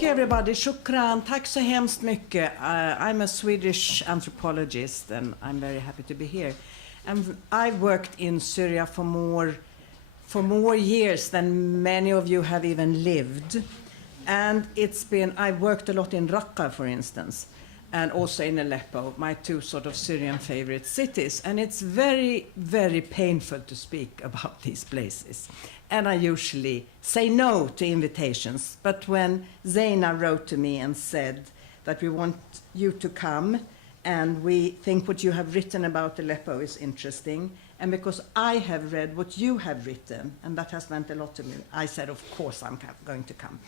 Thank you everybody. Shukran. Tack så hemskt mycket. I'm a Swedish anthropologist and I'm very happy to be here. And I've worked in Syria for more years than many of you have even lived. And I've worked a lot in Raqqa, for instance, and also in Aleppo, my two sort of Syrian favorite cities. And it's very, very painful to speak about these places. And I usually say no to invitations. But when Zaina wrote to me and said that we want you to come, and we think what you have written about Aleppo is interesting, and because I have read what you have written, and that has meant a lot to me, I said, of course, I'm going to come.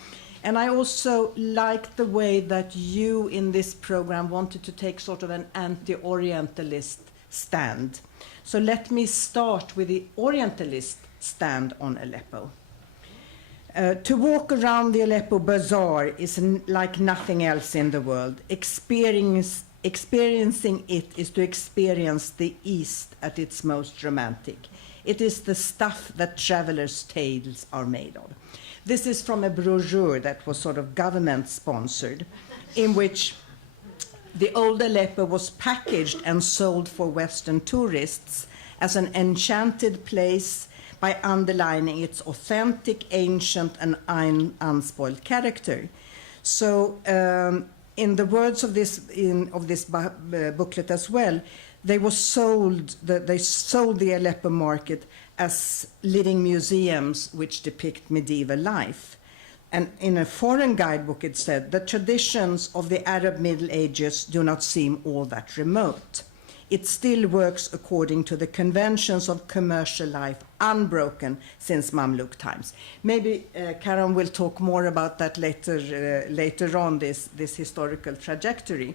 And I also like the way that you in this program wanted to take sort of an anti-Orientalist stand. So let me start with the Orientalist stand on Aleppo. To walk around the Aleppo bazaar is like nothing else in the world. Experiencing it is to experience the East at its most romantic. It is the stuff that travelers' tales are made of. This is from a brochure that was sort of government-sponsored, in which the old Aleppo was packaged and sold for Western tourists as an enchanted place by underlining its authentic, ancient, and unspoiled character. So, in the words of this booklet as well, they sold the Aleppo market as living museums which depict medieval life. And in a foreign guidebook it said, the traditions of the Arab Middle Ages do not seem all that remote. It still works according to the conventions of commercial life, unbroken since Mamluk times. Maybe Karam will talk more about that later on, this historical trajectory.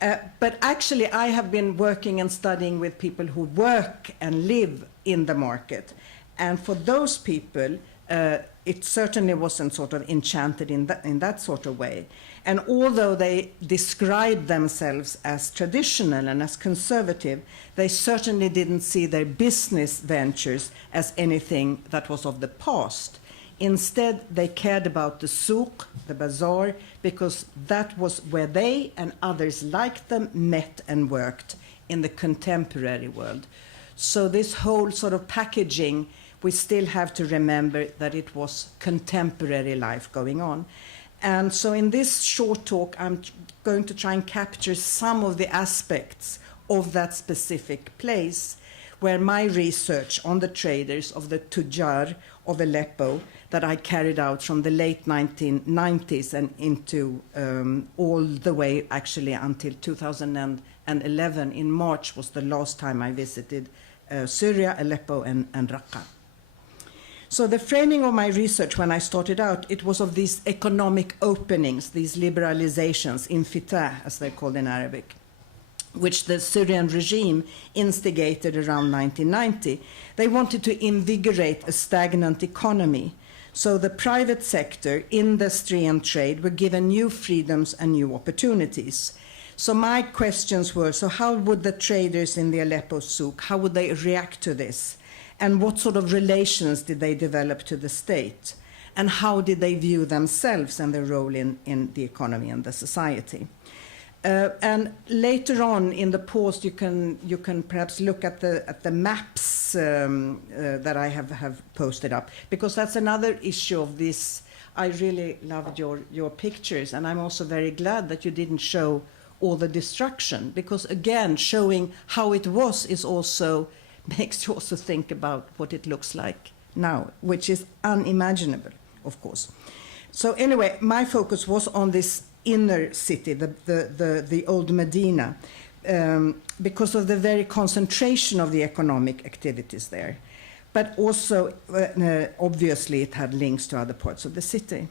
But actually, I have been working and studying with people who work and live in the market. And for those people, it certainly wasn't sort of enchanted in that sort of way. And although they described themselves as traditional and as conservative, they certainly didn't see their business ventures as anything that was of the past. Instead, they cared about the Souk, the bazaar, because that was where they and others like them met and worked in the contemporary world. So this whole sort of packaging, we still have to remember that it was contemporary life going on. And so in this short talk, I'm going to try and capture some of the aspects of that specific place where my research on the traders of the Tujjar of Aleppo that I carried out from the late 1990s and into all the way actually until 2011 in March was the last time I visited Syria, Aleppo, and Raqqa. So the framing of my research when I started out, it was of these economic openings, these liberalizations, infitah, as they're called in Arabic, which the Syrian regime instigated around 1990. They wanted to invigorate a stagnant economy. So the private sector, industry and trade were given new freedoms and new opportunities. So my questions were, so how would the traders in the Aleppo Souk, how would they react to this? And what sort of relations did they develop to the state? And how did they view themselves and their role in the economy and the society? And later on in the post, you can perhaps look at the maps that I have posted up, because that's another issue of this. I really loved your pictures, and I'm also very glad that you didn't show all the destruction, because again, showing how it was is also makes you also think about what it looks like now, which is unimaginable, of course. So anyway, my focus was on this inner city, the old Medina, because of the very concentration of the economic activities there. But also, obviously, it had links to other parts of the city.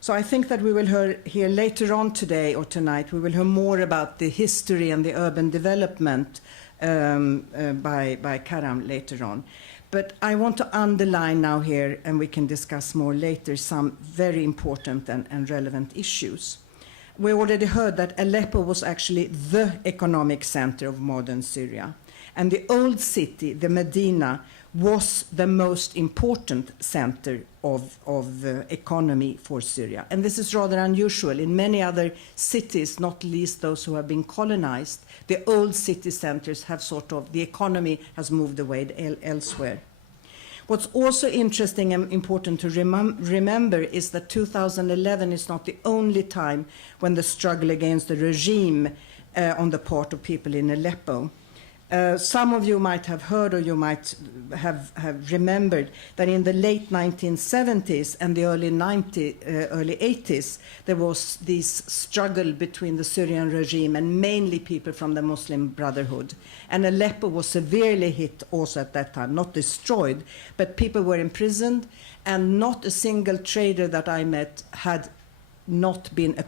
So I think that we will hear later on today or tonight, we will hear more about the history and the urban development by Karam later on. But I want to underline now here, and we can discuss more later, some very important and relevant issues. We already heard that Aleppo was actually the economic center of modern Syria. And the old city, the Medina, was the most important center of the economy for Syria. And this is rather unusual. In many other cities, not least those who have been colonized, the old city centers have the economy has moved away elsewhere. What's also interesting and important to remember is that 2011 is not the only time when the struggle against the regime on the part of people in Aleppo. Some of you might have heard, or you might have remembered, that in the late 1970s and the early 80s, there was this struggle between the Syrian regime and mainly people from the Muslim Brotherhood. And Aleppo was severely hit also at that time, not destroyed, but people were imprisoned, and not a single trader that I met had not been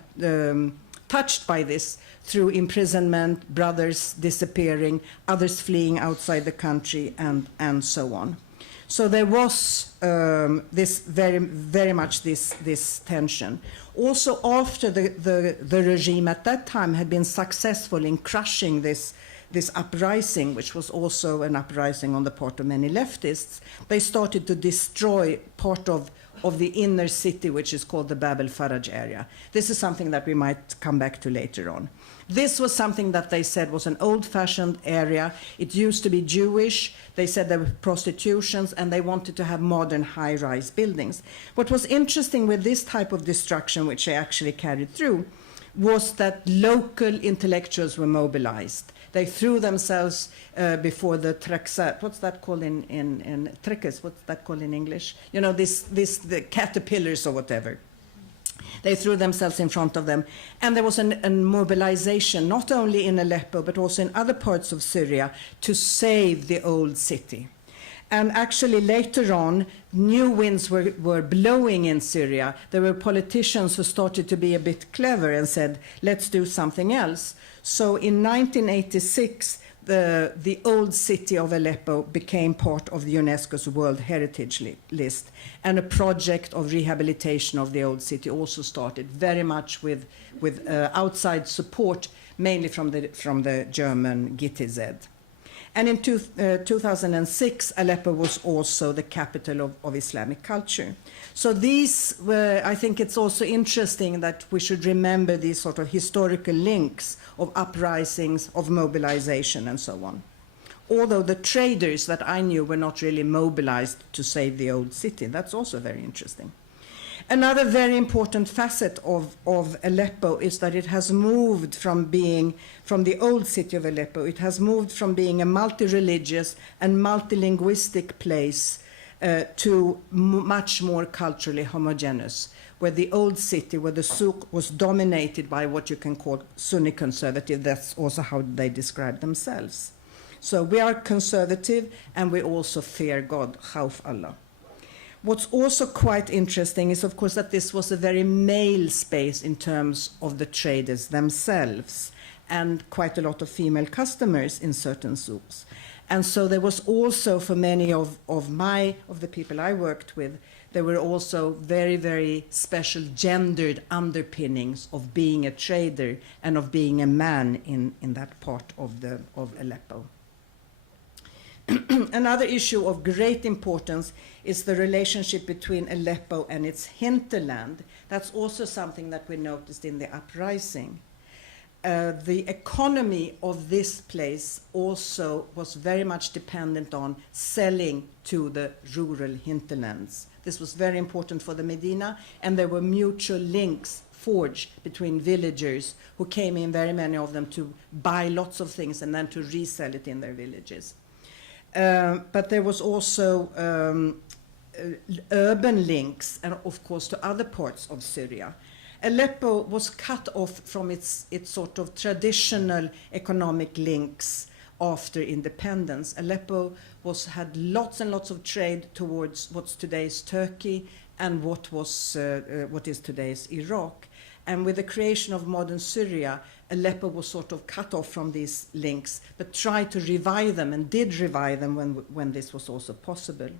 touched by this, through imprisonment, brothers disappearing, others fleeing outside the country, and so on. So there was this very much this tension. Also, after the regime at that time had been successful in crushing this uprising, which was also an uprising on the part of many leftists, they started to destroy part of the inner city, which is called the Bab el-Faraj area. This is something that we might come back to later on. This was something that they said was an old-fashioned area. It used to be Jewish. They said there were prostitutions, and they wanted to have modern high-rise buildings. What was interesting with this type of destruction, which they actually carried through, was that local intellectuals were mobilized. They threw themselves before the treksat. What's that called in trekkes? What's that called in English? You know, the caterpillars or whatever. They threw themselves in front of them. And there was a mobilization, not only in Aleppo, but also in other parts of Syria, to save the old city. And actually, later on, new winds were blowing in Syria. There were politicians who started to be a bit clever and said, let's do something else. So in 1986, the old city of Aleppo became part of the UNESCO's World Heritage List, and a project of rehabilitation of the old city also started, very much with outside support, mainly from the German GTZ. And in 2006, Aleppo was also the capital of Islamic culture. So these were, I think it's also interesting that we should remember these sort of historical links of uprisings, of mobilization, and so on. Although the traders that I knew were not really mobilized to save the old city. That's also very interesting. Another very important facet of Aleppo is that it has moved from the old city of Aleppo, it has moved from being a multi-religious and multilinguistic place to much more culturally homogeneous, where the old city, where the Souk was dominated by what you can call Sunni conservative. That's also how they describe themselves. So we are conservative, and we also fear God, khawf Allah. What's also quite interesting is, of course, that this was a very male space in terms of the traders themselves, and quite a lot of female customers in certain souks. And so there was also, for many of the people I worked with, there were also very, very special gendered underpinnings of being a trader and of being a man in that part of Aleppo. Another issue of great importance is the relationship between Aleppo and its hinterland. That's also something that we noticed in the uprising. The economy of this place also was very much dependent on selling to the rural hinterlands. This was very important for the Medina, and there were mutual links forged between villagers who came in, very many of them, to buy lots of things and then to resell it in their villages. But there was also urban links, and of course to other parts of Syria. Aleppo was cut off from its sort of traditional economic links after independence. Aleppo had lots and lots of trade towards what's today's Turkey and what is today's Iraq. And with the creation of modern Syria, Aleppo was sort of cut off from these links, but tried to revive them, and did revive them when this was also possible.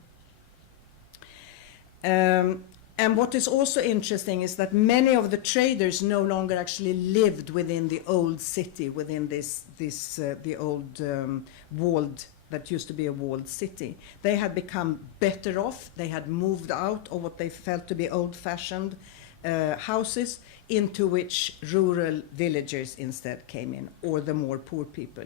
And what is also interesting is that many of the traders no longer actually lived within the old city, within the old walled that used to be a walled city. They had become better off. They had moved out of what they felt to be old-fashioned houses, into which rural villagers instead came in, or the more poor people.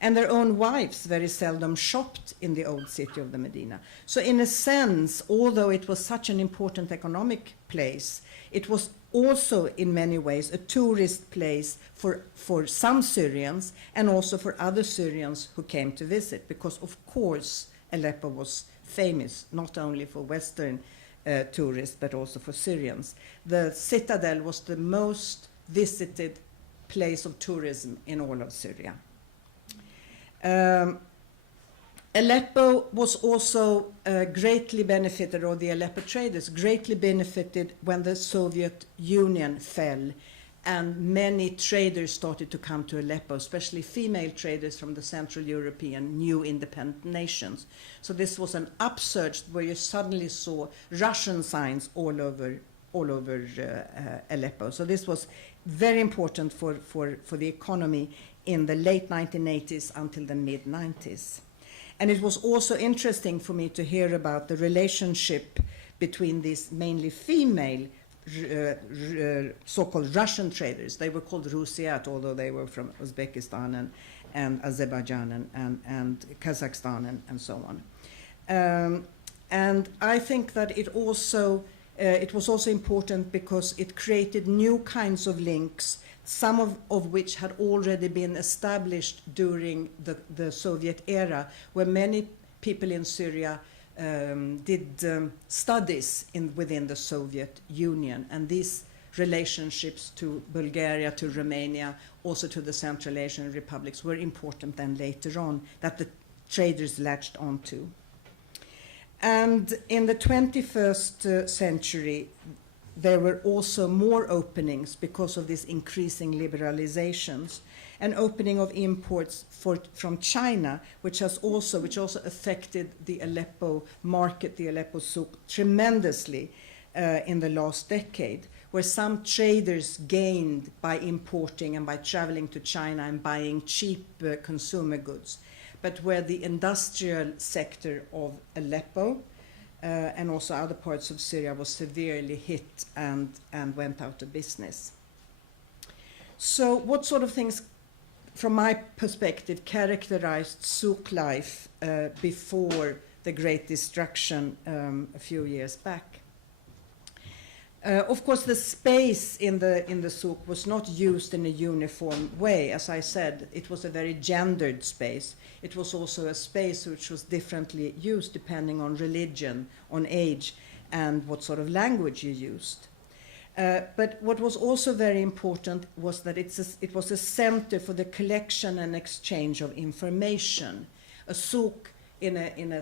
And their own wives very seldom shopped in the old city of the Medina. So in a sense, although it was such an important economic place, it was also in many ways a tourist place for some Syrians, and also for other Syrians who came to visit, because of course Aleppo was famous not only for Western tourists but also for Syrians. The citadel was the most visited place of tourism in all of Syria. Aleppo was also greatly benefited, or the Aleppo traders greatly benefited, when the Soviet Union fell, and many traders started to come to Aleppo, especially female traders from the Central European new independent nations. So this was an upsurge where you suddenly saw Russian signs all over Aleppo. So this was very important for the economy in the late 1980s until the mid-90s. And it was also interesting for me to hear about the relationship between these mainly female so-called Russian traders. They were called Rusiat, although they were from Uzbekistan and Azerbaijan and Kazakhstan and so on. And I think that it was also important because it created new kinds of links, some of which had already been established during the Soviet era, where many people in Syria did studies within the Soviet Union. And these relationships to Bulgaria, to Romania, also to the Central Asian republics were important then later on, that the traders latched onto. And in the 21st century, there were also more openings because of these increasing liberalizations, an opening of imports from China, which also affected the Aleppo market, the Aleppo Souk, tremendously in the last decade, where some traders gained by importing and by traveling to China and buying cheap consumer goods, but where the industrial sector of Aleppo and also other parts of Syria was severely hit and went out of business. So what sort of things, from my perspective, characterized Souk life before the Great Destruction a few years back? Of course, the space in the Souk was not used in a uniform way. As I said, it was a very gendered space. It was also a space which was differently used depending on religion, on age, and what sort of language you used. But what was also very important was that it was a center for the collection and exchange of information. A souk,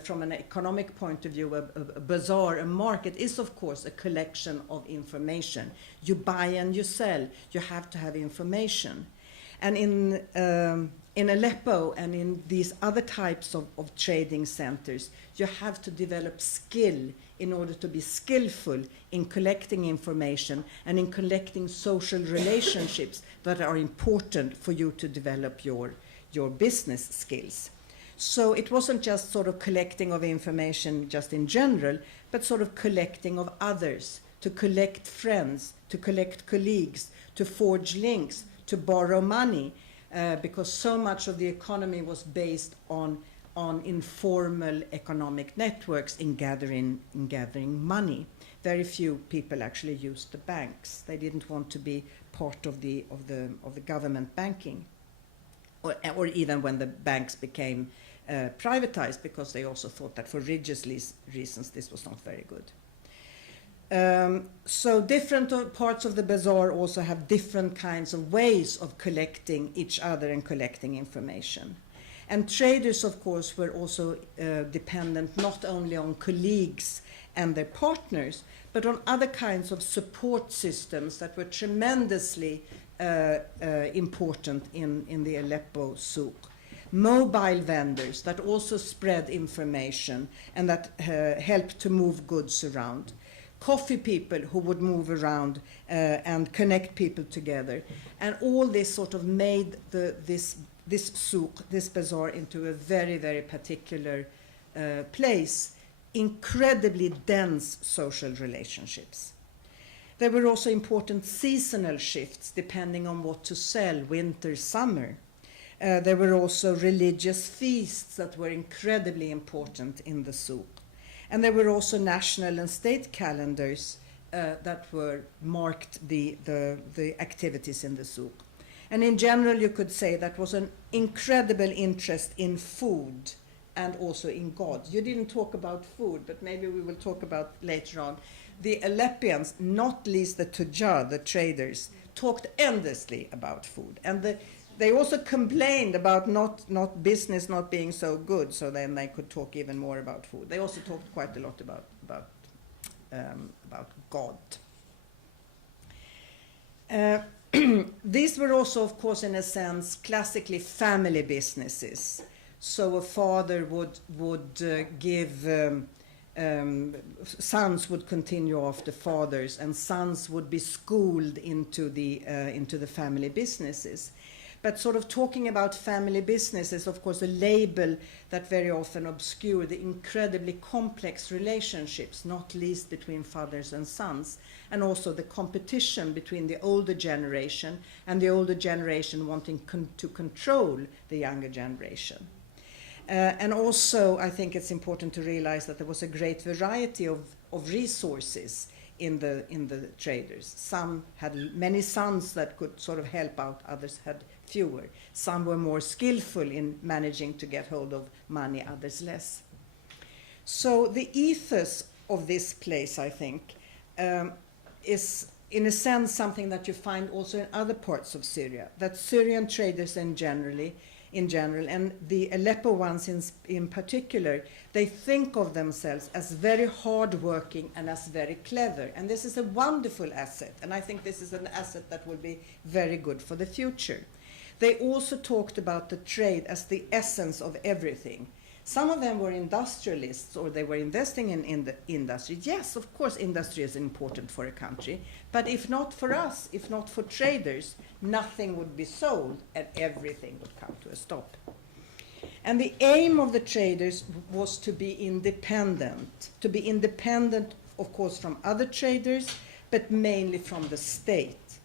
from an economic point of view, a bazaar, a market, is of course a collection of information. You buy and you sell. You have to have information. And in Aleppo and in these other types of trading centers, you have to develop skill in order to be skillful in collecting information and in collecting social relationships that are important for you to develop your business skills. So it wasn't just sort of collecting of information just in general, but sort of collecting of others, to collect friends, to collect colleagues, to forge links, to borrow money, because so much of the economy was based on informal economic networks in gathering money. Very few people actually used the banks. They didn't want to be part of the government banking, or even when the banks became privatized, because they also thought that for religious reasons this was not very good. So different parts of the bazaar also have different kinds of ways of collecting each other and collecting information. And traders, of course, were also dependent not only on colleagues and their partners, but on other kinds of support systems that were tremendously important in the Aleppo Souk. Mobile vendors that also spread information and that helped to move goods around. Coffee people who would move around and connect people together. And all this sort of made this this souk, this bazaar, into a very, very particular place, incredibly dense social relationships. There were also important seasonal shifts depending on what to sell, winter, summer. There were also religious feasts that were incredibly important in the souk. And there were also national and state calendars that were marked the activities in the souk. And in general, you could say that was an incredible interest in food and also in God. You didn't talk about food, but maybe we will talk about later on. The Aleppians, not least the Tujjar, the traders, talked endlessly about food. And they also complained about not business not being so good, so then they could talk even more about food. They also talked quite a lot about God. These were also, of course, in a sense, classically family businesses. So a father would give sons would continue after fathers, and sons would be schooled into the family businesses. But sort of talking about family business is, of course, a label that very often obscure the incredibly complex relationships, not least between fathers and sons, and also the competition between the older generation and the older generation wanting to control the younger generation. And also, I think it's important to realize that there was a great variety of resources in the traders. Some had many sons that could sort of help out, others had fewer. Some were more skillful in managing to get hold of money, others less. So the ethos of this place, I think, is in a sense something that you find also in other parts of Syria, that Syrian traders in general, and the Aleppo ones in particular, they think of themselves as very hardworking and as very clever. And this is a wonderful asset, and I think this is an asset that will be very good for the future. They also talked about the trade as the essence of everything. Some of them were industrialists, or they were investing in the industry. Yes, of course, industry is important for a country, but if not for us, if not for traders, nothing would be sold and everything would come to a stop. And the aim of the traders was to be independent, of course, from other traders, but mainly from the state.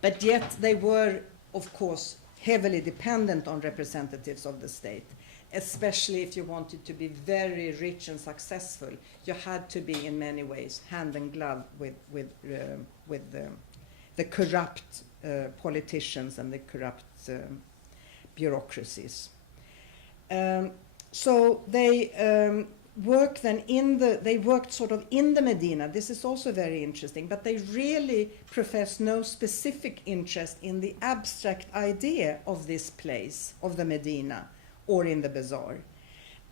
But yet they were, of course, heavily dependent on representatives of the state. Especially if you wanted to be very rich and successful, you had to be in many ways hand in glove with the corrupt politicians and the corrupt bureaucracies. So they worked then they worked sort of in the Medina. This is also very interesting, but they really professed no specific interest in the abstract idea of this place, of the Medina, or in the bazaar.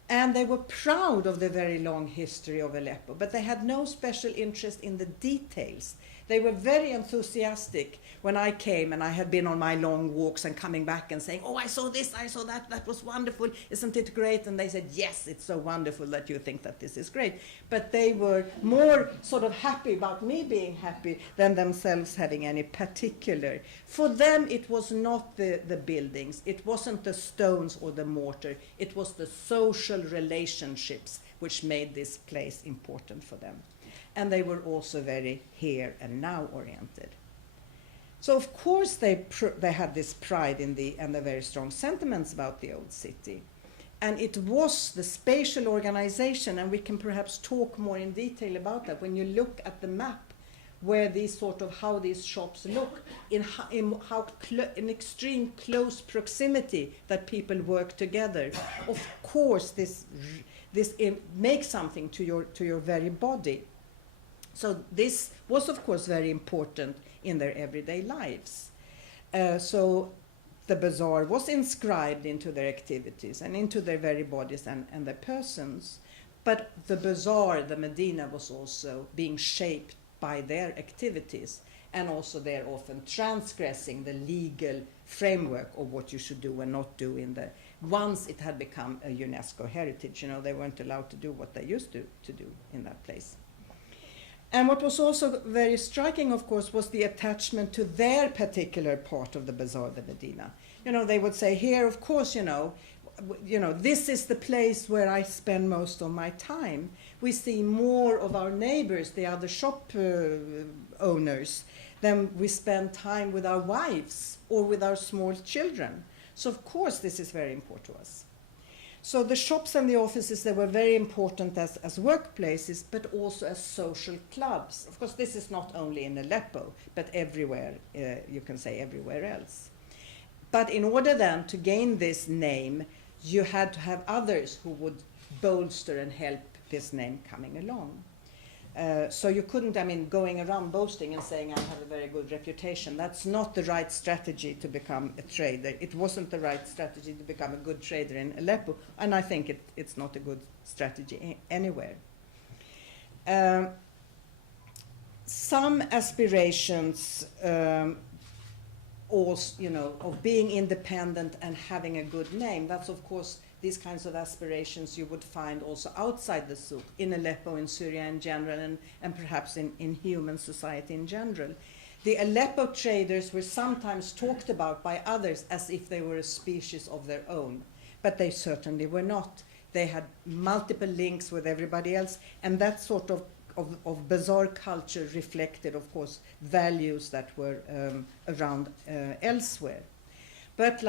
And they were proud of the very long history of Aleppo, but they had no special interest in the details. They were very enthusiastic when I came and I had been on my long walks and coming back and saying, oh, I saw this, I saw that, that was wonderful, isn't it great? And they said, yes, it's so wonderful that you think that this is great. But they were more sort of happy about me being happy than themselves having any particular. For them, it was not the buildings, it wasn't the stones or the mortar, it was the social relationships which made this place important for them. And they were also very here and now oriented. So of course they had this pride in and the very strong sentiments about the old city. And it was the spatial organization, and we can perhaps talk more in detail about that when you look at the map, where these sort of how these shops look, in extreme close proximity that people work together. Of course, this makes something to your very body. So this was, of course, very important in their everyday lives. So the bazaar was inscribed into their activities and into their very bodies and their persons. But the bazaar, the Medina, was also being shaped by their activities, and also they're often transgressing the legal framework of what you should do and not do once it had become a UNESCO heritage. They weren't allowed to do what they used to do in that place. And what was also very striking, of course, was the attachment to their particular part of the bazaar, the Medina. They would say, here, of course, this is the place where I spend most of my time. We see more of our neighbors, the other shop owners, than we spend time with our wives or with our small children. So of course this is very important to us. So the shops and the offices, they were very important as workplaces, but also as social clubs. Of course, this is not only in Aleppo, but everywhere, you can say everywhere else. But in order then to gain this name, you had to have others who would bolster and help this name coming along. So you couldn't, going around boasting and saying I have a very good reputation. That's not the right strategy to become a trader. It wasn't the right strategy to become a good trader in Aleppo, and I think it's not a good strategy anywhere. Some aspirations also, of being independent and having a good name, that's of course these kinds of aspirations you would find also outside the Souk, in Aleppo, in Syria in general, and perhaps in human society in general. The Aleppo traders were sometimes talked about by others as if they were a species of their own, but they certainly were not. They had multiple links with everybody else, and that sort of bizarre culture reflected, of course, values that were around elsewhere. But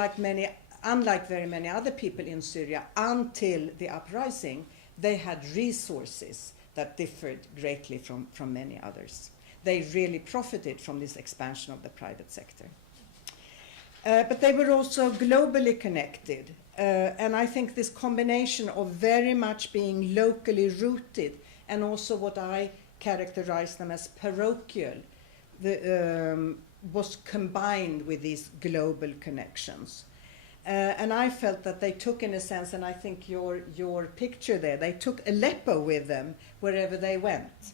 unlike very many other people in Syria, until the uprising, they had resources that differed greatly from many others. They really profited from this expansion of the private sector. But they were also globally connected. And I think this combination of very much being locally rooted and also what I characterize them as parochial was combined with these global connections. And I felt that they took, in a sense, and I think your picture there, they took Aleppo with them wherever they went.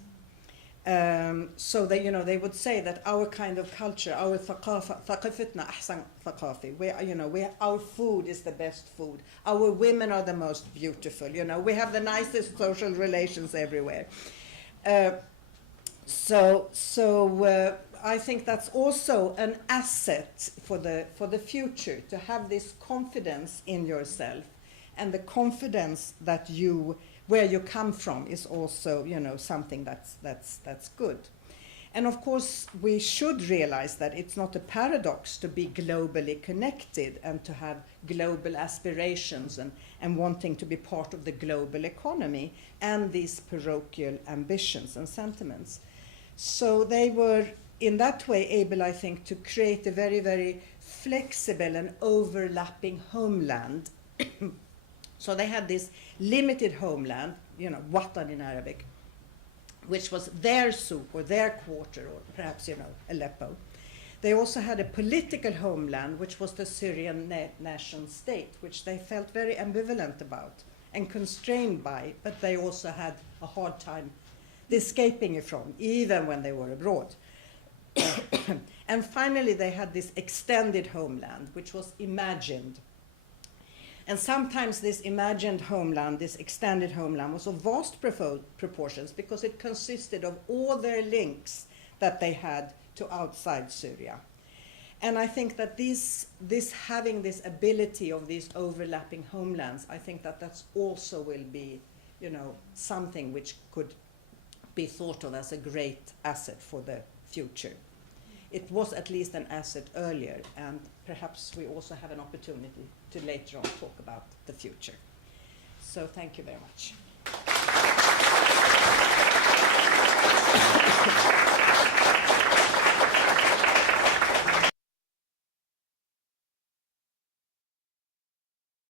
So they would say that our kind of culture, our ثقافتنا أحسن ثقافة, our food is the best food. Our women are the most beautiful. We have the nicest social relations everywhere. I think that's also an asset for the future, to have this confidence in yourself, and the confidence that where you come from is also something that's good. And of course we should realize that it's not a paradox to be globally connected and to have global aspirations and wanting to be part of the global economy and these parochial ambitions and sentiments. So they were in that way able, I think, to create a very, very flexible and overlapping homeland. So they had this limited homeland, Watan in Arabic, which was their souk or their quarter, or perhaps, Aleppo. They also had a political homeland, which was the Syrian nation state, which they felt very ambivalent about and constrained by, but they also had a hard time escaping it from, even when they were abroad. And finally, they had this extended homeland, which was imagined. And sometimes this imagined homeland, this extended homeland, was of vast proportions because it consisted of all their links that they had to outside Syria. And I think that having this ability of these overlapping homelands, I think that that's also will be, something which could be thought of as a great asset for the future. It was at least an asset earlier, and perhaps we also have an opportunity to later on talk about the future. So thank you very much.